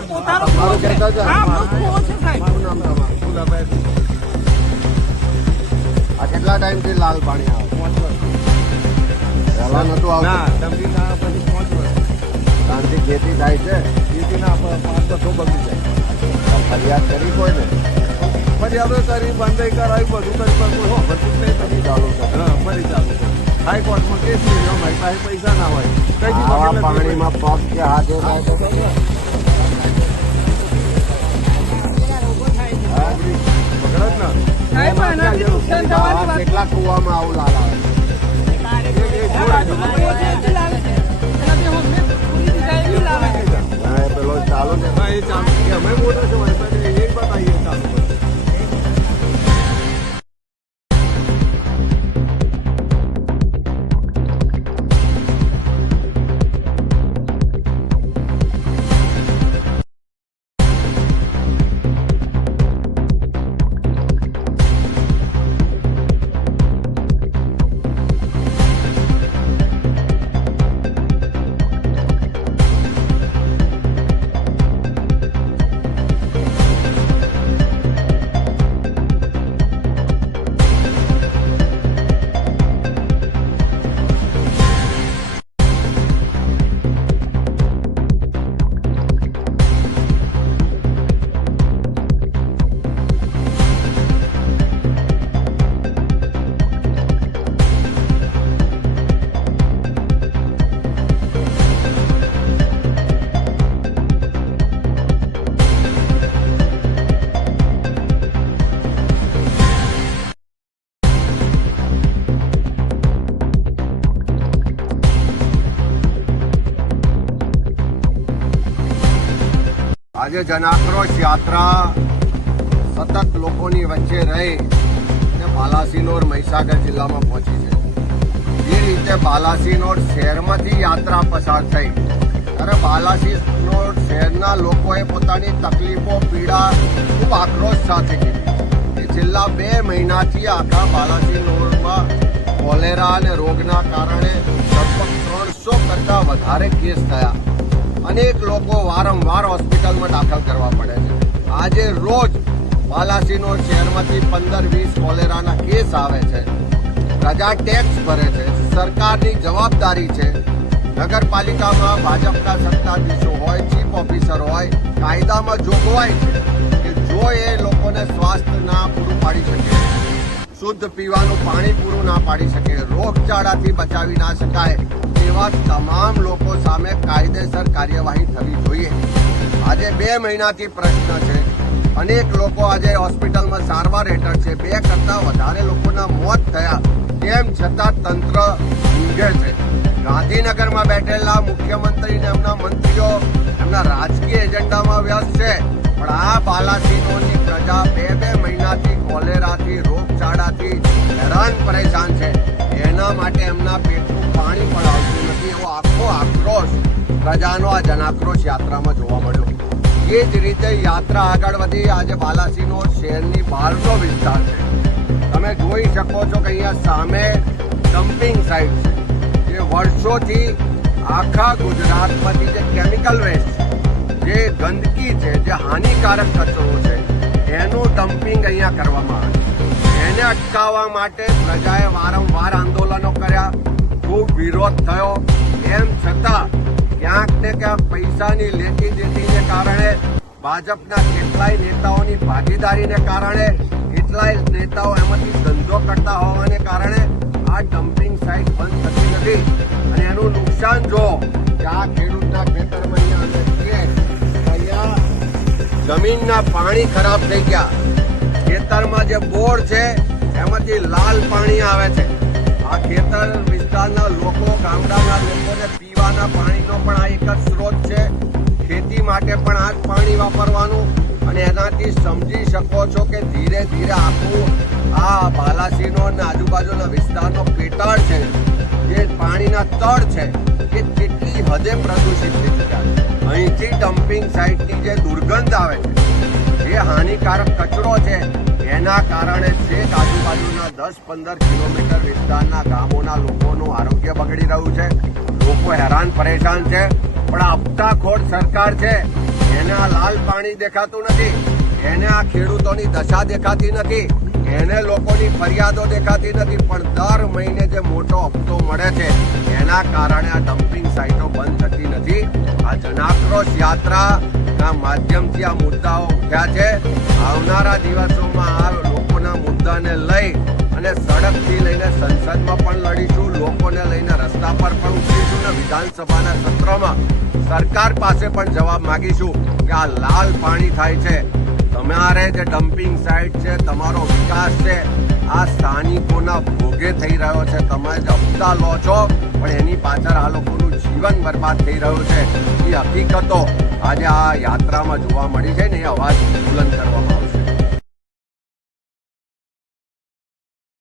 આ પોતાનો કૂવો છે. આ આપણો કૂવો છે સાહેબ. મારું નામ તમારું ફુલાભાઈ આ કેટલા ટાઈમથી લાલ પાણી આવે? પહેલા નતું આવતું. ડમરી ના પછી પાંચ વર્ષ. શાંતિ ખેતી થાય છે? ખેતીના પાંચ વર્ષો બગડી જાય. ફરિયાદ કરી કોઈ ને? ફરિયાદો કરી બંધાઈ કરાવી બધું કરી પણ કોઈ હો બધું નહીં ફરી ચાલુ છે હા ફરી ચાલુ હાઈકોર્ટમાં કેસ લીધો મારી પાસે પૈસા ના હોય. નથી પાણીમાં પગ કે હાથે થાય કેટલા કુવામાં આવું આજે જનાક્રોશ યાત્રા સતત લોકોની વચ્ચે રહી ને બાલાસિનોર મહીસાગર જિલ્લામાં પહોંચી છે. એ રીતે બાલાસિનોર શહેરમાંથી યાત્રા પસાર થઈ ત્યારે બાલાસિનોર શહેરના લોકોએ પોતાની તકલીફો, પીડા ખૂબ આક્રોશ સાથે કીધી છેલ્લા બે મહિનાથી આખા બાલાસિનોરમાં કોલેરા અને રોગના કારણે લગભગ ત્રણસો કરતાં વધારે કેસ થયા. અનેક લોકો વારંવાર હોસ્પિટલમાં દાખલ કરવા પડે છે. આજે રોજ બાલાસીનો શહેરમાંથી પંદર વીસ કોલેરાના કેસ આવે છે. પ્રજા ટેક્સ ભરે છે. સરકારની જવાબદારી છે. નગરપાલિકામાં ભાજપના સત્તાધીશો હોય, ચીફ ઓફિસર હોય, કાયદામાં જોગવાઈ છે કે જો એ લોકોને સ્વાસ્થ્ય ના પૂરું પાડી શકે, શુદ્ધ પીવાનું પાણી પૂરું ના પાડી શકે, રોગચાળાથી બચાવી ના શકાય એવા તમામ લોકો સામે કાયદેસર કાર્યવાહી થવી જોઈએ. આજે બે મહિનાથી પ્રશ્ન છે. અનેક લોકો આજે હોસ્પિટલમાં સારવાર હેઠળ છે. બે કરતા વધારે લોકોના મોત થયા. તેમ છતાં તંત્ર ઊંઘે છે. ગાંધીનગરમાં બેઠેલા મુખ્યમંત્રી ને એમના મંત્રીઓ એમના રાજકીય એજન્ડામાં વ્યસ્ત છે. પણ આ બાલાસિનોની પ્રજા બે બે મહિનાથી કોલેરાથી, રોગચાળાથી હેરાન પરેશાન છે. એના માટે એમના પેટનું પાણી પણ આવતું નથી. એવો આખો આક્રોશ પ્રજાનો આ જનાક્રોશ યાત્રામાં જોવા મળ્યો. એ જ રીતે યાત્રા આગળ વધી. આજે બાલાસીનો શહેરની બહારનો વિસ્તાર છે. તમે જોઈ શકો છો કે અહીંયા સામે ડમ્પિંગ સાઇટ છે. જે વર્ષોથી આખા ગુજરાતમાંથી જે કેમિકલ વેસ્ટ જે ગંદકી છે, જે હાનિકારક કચરો છે, એનું ડમ્પિંગ અહીંયા કરવામાં આવે એને અટકાવવા માટે પ્રજાએ વારંવાર આંદોલનો કર્યા. ખૂબ વિરોધ થયો. એમ છતાં ક્યાંક ને ક્યાંક પૈસાની લેતી દેતીને કારણે ભાજપના કેટલાય નેતાઓની ભાગીદારીને કારણે કેટલાય નેતાઓ એમાંથી ધંધો કરતા હોવાને કારણે આ ડમ્પિંગ સાઇટ બંધ થતી નથી. અને એનું નુકસાન જો કે આ ખેડૂતના ખેતરમાં અહીંયા અહીંયા જમીનના પાણી ખરાબ થઈ ગયા. ખેતરમાં જે બોર છે, એમાંથી લાલ પાણી આવે છે. આ ખેતર વિસ્તારના લોકો, ગામડાના લોકોને પીવાના પાણીનો પણ આ એક જ સ્ત્રોત છે. ખેતી માટે પણ આ જ પાણી વાપરવાનું અને એનાથી સમજી શકો છો કે ધીરે ધીરે આખું આ બાલાસીનો અને આજુબાજુના વિસ્તારનો પેટાળ છે, જે પાણીના તળ છે, એ કેટલી હદે પ્રદૂષિત થઈ ચૂક્યા અહીંથી ડમ્પિંગ સાઇટની જે દુર્ગંધ આવે છે જે હાનિકારક કચરો છે, એના કારણે છેક આજુબાજુના દસ પંદર કિલોમીટર વિસ્તારના ગામોના લોકોનું આરોગ્ય બગડી રહ્યું છે. લોકો હેરાન પરેશાન છે. પણ હપ્તાખોર સરકાર છે, એને આ લાલ પાણી દેખાતું નથી. એને આ ખેડૂતોની દશા દેખાતી નથી. એને લોકોની ફરિયાદો દેખાતી નથી. પણ દર મહિને જે મોટો હપ્તો મળે છે, એના કારણે આ ડમ્પિંગ સાઇટો બંધ થતી નથી. આ જનાક્રોશ યાત્રાના માધ્યમથી આ મુદ્દાઓ ઉઠ્યા છે. આવનારા દિવસોમાં આ લોકોના મુદ્દાને લઈ અને સડકથી લઈને સંસદમાં પણ લડીશું, લોકોને લઈને રસ્તા પર પણ ઉતરીશું ને વિધાનસભાના સત્રમાં સરકાર પાસે પણ જવાબ માગીશું કે આ લાલ પાણી થાય છે. તમારે જે ડમ્પિંગ સાઇટ છે, તમારો વિકાસ છે આ સ્થાનિકોના ભોગે થઈ રહ્યો છે. તમે જપતા લો છો. પણ એની પાછળ આ લોકોનું જીવન બરબાદ થઈ રહ્યું છે. એ હકીકતો આજે આ યાત્રામાં જોવા મળી છે ને એ અવાજ બુલંદ કરવામાં આવશે.